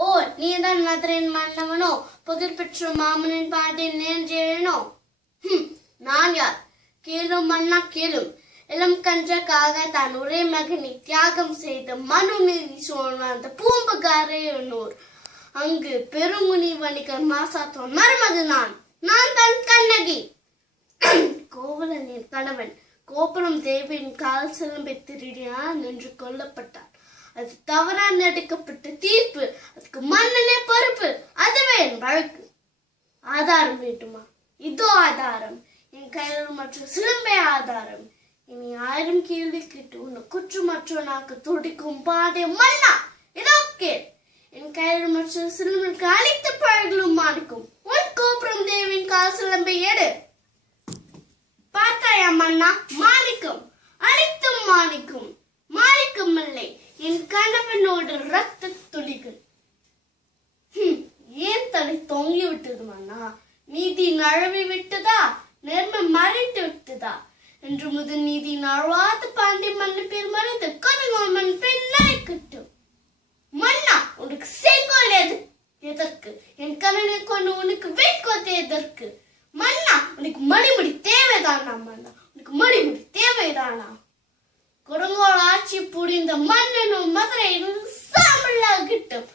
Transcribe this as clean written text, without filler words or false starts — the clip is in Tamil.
ஓ, நீதான் மதுரையின் மன்னவனோ? புகழ்பெற்ற மாமனின் பாண்டியன் நேர்ந்தேனோ? நான் யார்? கேளும் மன்னா கேளும். இளம் கன்றக்காக தான் ஒரே மகனை தியாகம் செய்த மனுநீதி சோழன் அந்த பூம்புகாரையனூர். அங்கு பெருமுனி வணிகர் மாசாத்தோன் மருமகள் நான் தான் கண்ணகி. கோவலனின் கணவன் கோபுரம் தேவியின் கால் சிலம்பை திருடினான் என்று கொல்லப்பட்டார். அது தவறாக எடுக்கப்பட்ட தீர்ப்பு. அதுக்கு மன்னனே பொறுப்பு. அதுவே என் வழக்கு. ஆதாரம் வேண்டுமா? இதோ ஆதாரம். என் கையில் மற்றும் சிலம்பே ஆதாரம். இனி 1000 கேள்வி கேட்டு உன்னை குற்றமற்றவனாக்கு துடிக்கும் பாண்டிய மன்னா, இதோ கேள். என் கையில் மற்றும் சிலம்பிற்கு அனைத்து பழங்களும் மாணிக்கும். உன் கோபுரம் தேவியின் கால் சிலம்பை எடு. பார்த்தாயா மன்னா? மாணிக்கம், அனைத்தும் மாணிக்கம். மாணிக்கம் இல்லை, என் கணவனோட ரத்த துளிகள். ஏன் தலை தொங்கி விட்டது மன்னா? நீதி நழுவி விட்டதா? நேர்மை மறைத்து விட்டதா? என்று முதல் நீதி நழுவாத பாண்டிய மன்னன் பேர் மறைந்து கனகோல் மண் பெண்ணை கட்டும். மன்னா, உனக்கு செங்கோல் எதற்கு? என் கணவனை கொண்டு உனக்கு வேட்கோத்தை எதற்கு? மன்னா, உனக்கு மணிமுடி தேவைதானா? மன்னா, உனக்கு மணிமுடி தேவைதானா? கொடுங்கோல் ஆட்சி புரிந்த மன்னனும் மதுரை சாம்பலாகட்டும்.